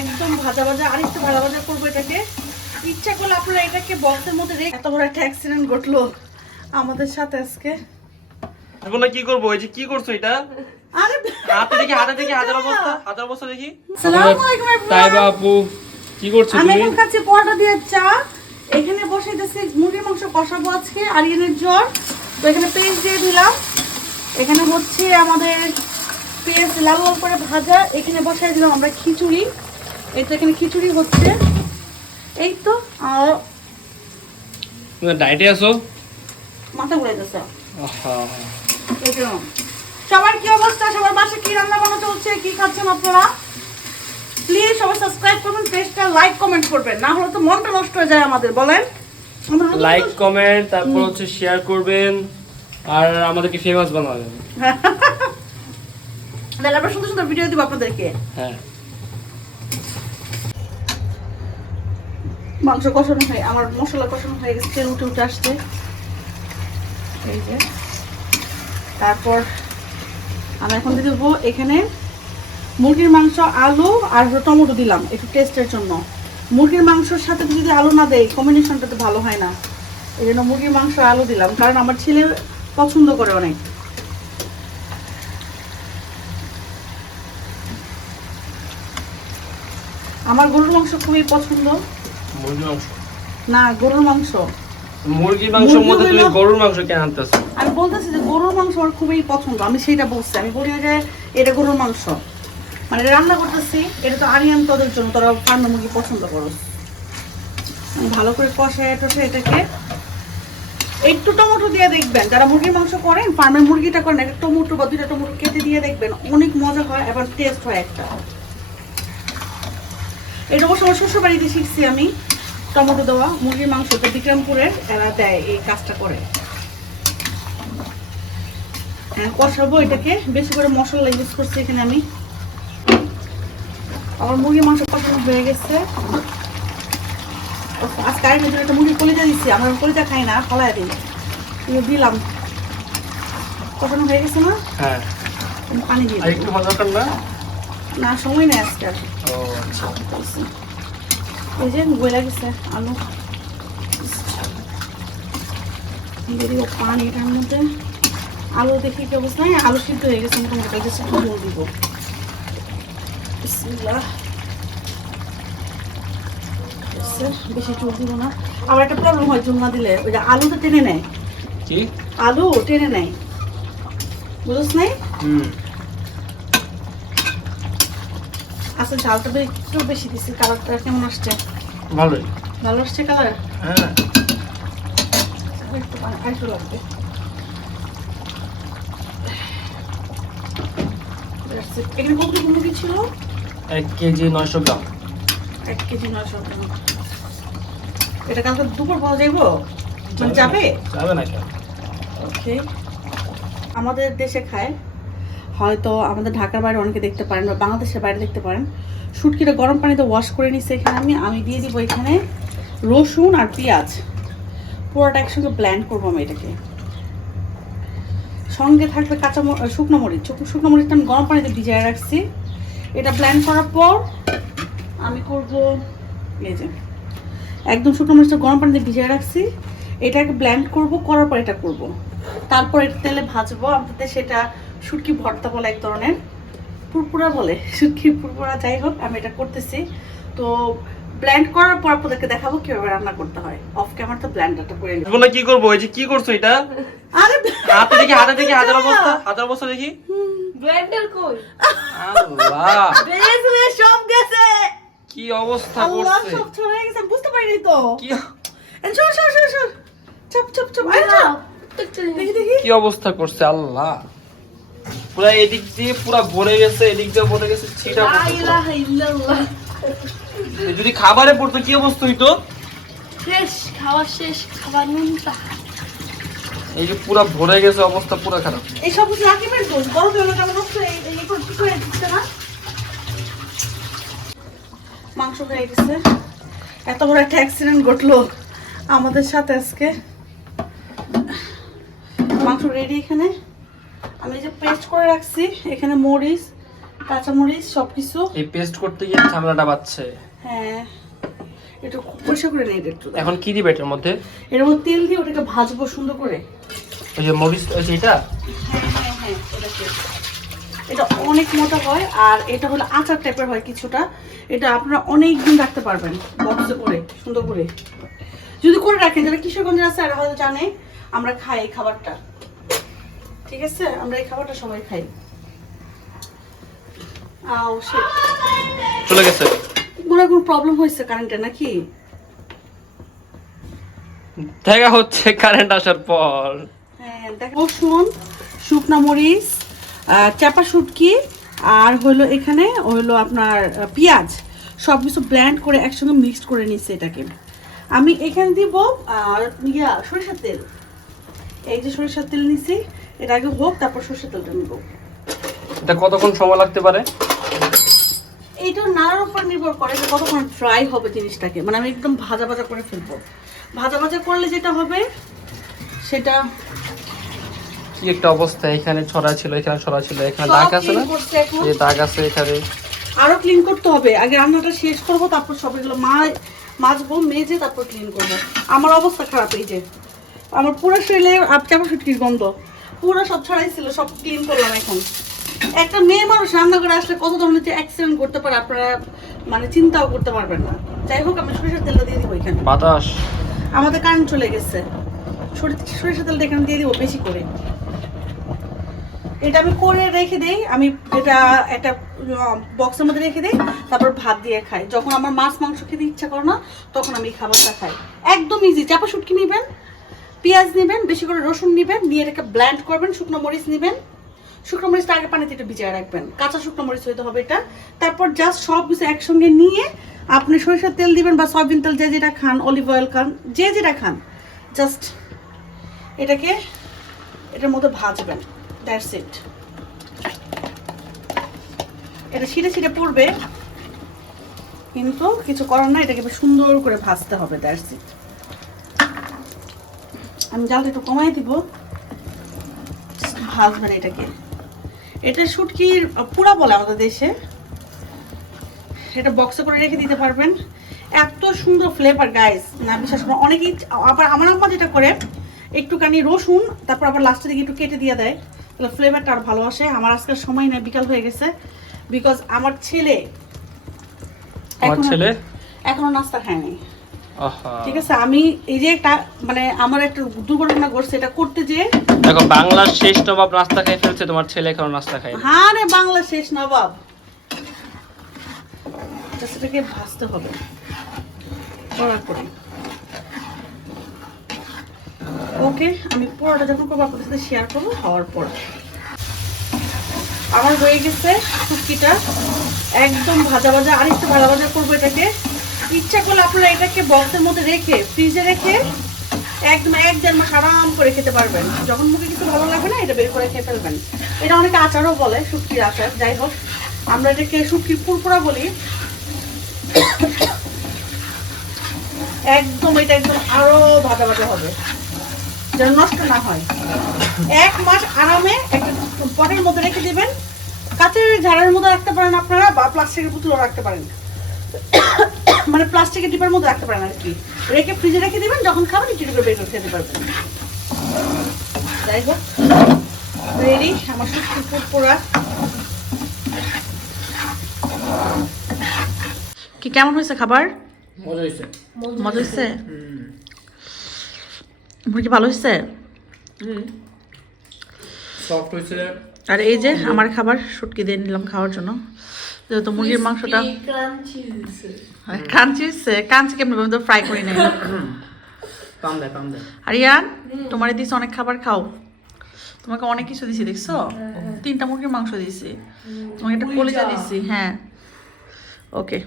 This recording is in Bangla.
একদম ভাজা ভাজা, আর একটু ভাজা ভাজা করবো এটাকে। ইচ্ছা করলে আপনারা এটাকে বক্সের মধ্যে রেখে, এত বড় একটা অ্যাক্সিডেন্ট ঘটলো আমাদের সাথে আজকে। এখন কি করবো? এই যে কি করছো এটা? আরে হাতে দেখি হাজার অবস্থা দেখি। আসসালামু আলাইকুম তাইবা আপু, কি করছো আমি তুমি? এখন খাচ্ছি পরোটা দিয়ে চা। এখানে বসে দিচ্ছি মুরগির মাংস কষাবো আজকে, আরিয়ানের জ্বর। তো এখানে পেঁয়াজ দিয়ে দিলাম, এখানে হচ্ছে আমাদের পেঁয়াজ লাল লাল করে ভাজা। এখানে বসাই দিলাম আমরা খিচুড়ি, এই তো এখানে খিচুড়ি হচ্ছে। এই তো আর তুমি ডায়েটে আছো? মাথা ঘুরে যাচ্ছে। আহা, সবার কি অবস্থা? সবার বাসায় কি রান্না বান্না চলছে? কি খাচ্ছেন আপনারা? প্লিজ সবাই সাবস্ক্রাইব করবেন, পেজটা লাইক কমেন্ট করবেন, না হলে তো মনটা নষ্ট হয়ে যায় আমাদের। বলেন, লাইক কমেন্ট, তারপর হচ্ছে শেয়ার করবেন আর আমাদেরকে ফেমাস বানাবেন। তাহলে আমরা সুন্দর সুন্দর ভিডিও দিব আপনাদেরকে। হ্যাঁ, মাংস কষানো হয়, আমার মশলা কষানো হয়ে গেছে, তেল উঠে উঠে আসছে। এই যে তারপর আমি এখন দিয়ে দেবো এখানে মুরগির মাংস, আলু আর টমেটো দিলাম একটু টেস্টের জন্য। মুরগির মাংসের সাথে যদি আলু না দেয় কম্বিনেশনটা তো ভালো হয় না, এই জন্য মুরগির মাংস আলু দিলাম, কারণ আমার ছেলে পছন্দ করে অনেক। আমার গরুর মাংস খুবই পছন্দ। মুরগির মাংস না, গরুর মাংস। মুরগির মাংসের মধ্যে তুমি গরুর মাংস কেন আনতেছো? আমি বলতেছি যে গরুর মাংস আমার খুবই পছন্দ, আমি সেইটা বলছি। আমি বলি যে এটা গরুর মাংস, মানে রান্না করতেছি, এটা তো আরিয়ান তোদের জন্য, তোরা ফার্মে মুরগি পছন্দ করো। আমি ভালো করে কষায় টষে এটাকে একটু টমেটো দিয়ে দেখবেন, যারা মুরগির মাংস করেন, ফার্মের মুরগিটা করেন, একটা টমেটো বা 2টা টমেটো কেটে দিয়ে দেখবেন, অনেক মজা হয়, এবার টেস্ট হয় একটা। এটা অবশ্য আমার শ্বশুর বাড়িতে শিখছি আমি, টমেটো দেওয়া মুরগির মাংস। তো বিক্রমপুরের এরা দেয়, এই কাজটা করে। কষাবো এটাকে, বেশি করে মশলা ইউজ করছি এখানে আমি। আমার মুরগির মাংস কষানো হয়ে গেছে। আজকে আরেকটা জন্য একটা মুরগির কলিজা দিচ্ছি, আমার কলিজা খাই না, ফলাই দিই, দিলাম। কষানো হয়ে গেছে না? হ্যাঁ, পানি দিয়ে আর একটু ভালো দরকার না? না, সময় নেই আজকে আর। ও আচ্ছা, এই যে গলা গেছে আলু, দিয়ে দিব পানি এটার মধ্যে। আলু দেখি কি অবস্থা, আলু সিদ্ধ হয়ে গেছে মোটামুটি, গেছে একটু জল দিব। বিসমিল্লাহ। বেশি চুল দিব না, আবার একটা প্রবলেম হয় চুল না দিলে, ওই যে আলুটা টেনে নেয়। কি আলু টেনে নেয়, বুঝছ নাই? আচ্ছা, ঝালটা তো একটু বেশি দিচ্ছি। কালারটা কেমন আসছে? ভালোই, ভালো আসছে কালার। হ্যাঁ। একটু পানি আরেকটু লাগবে। এখানে কত মুরগি ছিল? 1 কেজি 900 গ্রাম। 1 কেজি 900 গ্রাম। এটা কালকে দুপুর পাওয়া যাইবো? মানে যাবে? যাবে না কেন? ওকে। আমাদের দেশে খায়, হয়তো আমাদের ঢাকার বাইরে অনেকে দেখতে পারেন বা বাংলাদেশের বাইরে দেখতে পারেন। শুটকিটা গরম পানিতে ওয়াশ করে নিচ্ছি এখানে আমি দিয়ে দিব এখানে রসুন আর পেঁয়াজ, পুরোটা একসঙ্গে ব্লেন্ড করবো আমি এটাকে। সঙ্গে থাকবে শুকনো মরিচটা আমি গরম পানিতে ভিজিয়ে রাখছি। এটা ব্লেন্ড করার পর আমি করব, এই যে একদম শুকনো মরিচটা গরম পানিতে ভিজিয়ে রাখছি, এটাকে ব্লেন্ড করার পর এটা করব। তারপর এটা তেলে ভাজবো। আমাদের সেটা শুটকি ভর্তা বলে, এক ধরনের পুরপুরা বলে, শুটকি পুরপুরা, যাই হোক আমি এটা করতেছি। তো ব্লেন্ড করার পর আপনাদেরকে দেখাবো কিভাবে রান্না করতে হয়। অফ ক্যামেরা তো ব্লেন্ডারটা করে নিব। এখন কি করবো? এই যে কি করছো এটা? আরে হাতে দেখি হাজার অবস্থা দেখি। ব্লেন্ডার কই? আল্লাহ, বেজে সব গেছে। কি অবস্থা আল্লাহ, করছে! সব ছড়ে গেছে, বুঝতে পারিনি তো। কি সর চপ চপ চপ, আরে চপ, দেখি দেখি কি অবস্থা করছে! আল্লাহ, পুরা এদিক দিয়ে পুরা ভরে গেছে, এদিক দিয়ে ভরে গেছে, ছিটা লা পড়ছে পুরা। ইলাহা ইল্লাল্লাহ। যদি খাবারে পড়তো কি অবস্থা হইতো? শেষ খাওয়া শেষ, খাবার নুনটা। এই যে পুরা ভরে গেছে, অবস্থা পুরা খারাপ। এই সব কিছু রাকিবের দোষ, বড় জন্য কেমন হচ্ছে, এই করে ঠিক করে দিচ্ছে না। মাংস হয়ে গেছে, এত বড় একটা অ্যাক্সিডেন্ট ঘটলো আমাদের সাথে আজকে। মাংস রেডি। এখানে আমি যে পেস্ট করে রাখছি, এখানে মরিচ, কাঁচামরিচ সবকিছু। এই পেস্ট করতে গিয়ে ঝামেলাটা বাড়ছে। হ্যাঁ, একটু পরিষ্কার করে নেই একটু। এখন কি দিবে এটার মধ্যে? এর মধ্যে তেল দিয়ে ওটাকে ভাজবো সুন্দর করে। ওই যে মরিচ, ওই যে এটা। হ্যাঁ, এটা অনেক মোটা হয় আর এটা হলো আচার টাইপের হয় কিছুটা। এটা আপনারা অনেক দিন রাখতে পারবেন বক্সে করে সুন্দর করে যদি করে রাখেন। যারা কিশোরগঞ্জে আছে আর হয়তো জানে আমরা খাই এই খাবারটা, ঠিক আছে? আমরা এই খাবারটা সবাই খাই। চলে গেছে, মনে কোনো প্রবলেম হয়েছে কারেন্টে নাকি? দেখা হচ্ছে কারেন্ট আসার পর। হ্যাঁ, দেখো রসুন, শুকনা মরিচ, চাপা শুটকি আর হলো এখানে হলো আপনার পেঁয়াজ সব কিছু ব্লেন্ড করে একসঙ্গে মিক্সড করে নিচ্ছে। এটাকে আমি এখানে দিব সরিষার তেল। এই যে সরিষার তেল নিছি, এটা আগে হোক তারপর সরিষার তেলটা নিব। এটা কতক্ষণ সময় লাগতে পারে? এইটা নাড়ার উপর নির্ভর করে যে কতক্ষণ ড্রাই হবে জিনিসটাকে। মানে আমি একদম ভাজা ভাজা করে ফেলবো। ভাজা ভাজা করলে যেটা হবে সেটা কি একটা অবস্থা, এখানে ছড়া ছিল, এখানে ছড়া ছিল, এখানে দাগ আছে না? এই দাগ আছে এখানে। আরো ক্লিন করতে হবে। আগে রান্নাটা শেষ করব, তারপর সবগুলো মাজবো, মেজে তারপর ক্লিন করব। আমার অবস্থা খারাপ। এই যে আমার পুরো শরীরে চাপা শুটকির গন্ধ, পুরো সব ছড়াইছিল, সব ক্লিন করলাম। এখন একটা মেয়ে মানুষ রান্না করে আসলে কত ধরনের যে অ্যাক্সিডেন্ট করতে পারে আপনারা মানে চিন্তাও করতে পারবেন না। যাই হোক, আমি সরিষার তেলটা দিয়ে দিব এখানে। বাতাস, আমাদের কারেন্ট চলে গেছে। সরিষার তেলটা এখানে দিয়ে দিব বেশি করে। এটা আমি করে রেখে দেই। আমি এটা একটা বক্সের মধ্যে রেখে দেই, তারপর ভাত দিয়ে খাই। যখন আমার মাছ মাংস খেতে ইচ্ছা করে না তখন আমি এই খাবারটা খাই। একদম ইজি। চাপা শুটকি নেবেন, পেঁয়াজ নেবেন, বেশি করে রসুন নেবেন, নিয়ে এটাকে ব্লেন্ড করবেন। শুকনো মরিচ নেবেন, শুকনো মরিচটা আগে পানিতে একটু ভিজিয়ে রাখবেন। কাঁচা শুকনো মরিচ হইতে হবে এটা। তারপর জাস্ট সব কিছু একসঙ্গে নিয়ে আপনি সরিষার তেল দিবেন বা সয়াবিন তেল, যে যেটা খান, অলিভ অয়েল খান, যে যেটা খান, জাস্ট এটাকে এটার মধ্যে ভাজবেন। That's it. এটা ছিঁড়ে ছিঁড়ে পড়বে, কিন্তু কিছু করার না, এটাকে বেশ সুন্দর করে ভাজতে হবে। That's it. আমি জালটা একটু কমাই দিব, ভাজবেন এটাকে। এটা শুটকির পুরা বলে আমাদের দেশে। এটা বক্সে করে রেখে দিতে পারবেন। এত সুন্দর ফ্লেভার গাইস, না বিশ্বাস করুন। অনেকেই আবার আমার আম্মা যেটা করে একটুখানি রসুন তারপর আবার লাস্টের দিকে একটু কেটে দিয়ে দেয়, তাহলে ফ্লেভারটা আর ভালো আসে। আমার আজকাল সময় নেই, বিকাল হয়ে গেছে, বিকজ আমার ছেলে এখনো নাস্তা খায়নি। ঠিক আছে, আমি এই যে একটা মানে আমার একটা দুর্ঘটনা ঘটছে, এটা করতে যে দেখো বাংলার শেষ নবাব নাস্তা খেয়ে ফেলছে, তোমার ছেলে এখনো নাস্তা খায়নি। হ্যাঁ রে, বাংলা শেষ নবাব। সেটাকে ভাজতে হবে কড়া করে। ওকে, আমি পুরোটা যখন করবো আপনাদের সাথে শেয়ার করবো হওয়ার পর। আমার হয়ে গেছে শুটকিটা একদম ভাজা ভাজা। আরেকটু ভাজা ভাজা করবো এটাকে। ইচ্ছা করলে আপনারা এটাকে বক্সের মধ্যে রেখে ফ্রিজে রেখে একদম 1-1.5 মাস আরাম করে খেতে পারবেন। যখন মুখে কিছু ভালো লাগবে না, এটা বের করে খেয়ে ফেলবেন। এটা অনেকে আচারও বলে, শুটকির আচার। যাই হোক, আমরা এটাকে শুটকির পুরপুরা বলি। একদম এটা একদম আরো ভাজা ভাজা হবে, যেন নষ্ট না হয়। 1 মাস আরামে একটা পটের মধ্যে রেখে দিবেন। কাঁচের ঝাড়ের মধ্যে রাখতে পারেন আপনারা, বা প্লাস্টিকের বোতলও রাখতে পারেন, মানে প্লাস্টিকের ডিপের মধ্যে রাখতে পারেন আর কি। রেখে ফ্রিজে রেখে দিবেন, যখন খাবেন একটু করে বের করে খেতে পারবেন। যাই হোক, রেডি আমার শুটকি পুরপুরা। কি কেমন হয়েছে খাবার? মজা হয়েছে। মজা হয়েছে? মুরগি ভালো হয়েছে? সফট হয়েছে। আর এই যে আমার খাবার, শুটকি দিয়ে নিলাম খাওয়ার জন্য। যেহেতু মুরগির মাংসটা ক্রাঞ্চি হয়েছে। ক্রাঞ্চি কেমন, আমি তো ফ্রাই করি নাই। আর ইয়ান, তোমার দিয়েছি অনেক খাবার, খাও। তোমাকে অনেক কিছু দিছি, দেখছো? 3টা মুরগির মাংস দিছি, তোমাকে একটা কলিজা দিছি। হ্যাঁ, ওকে।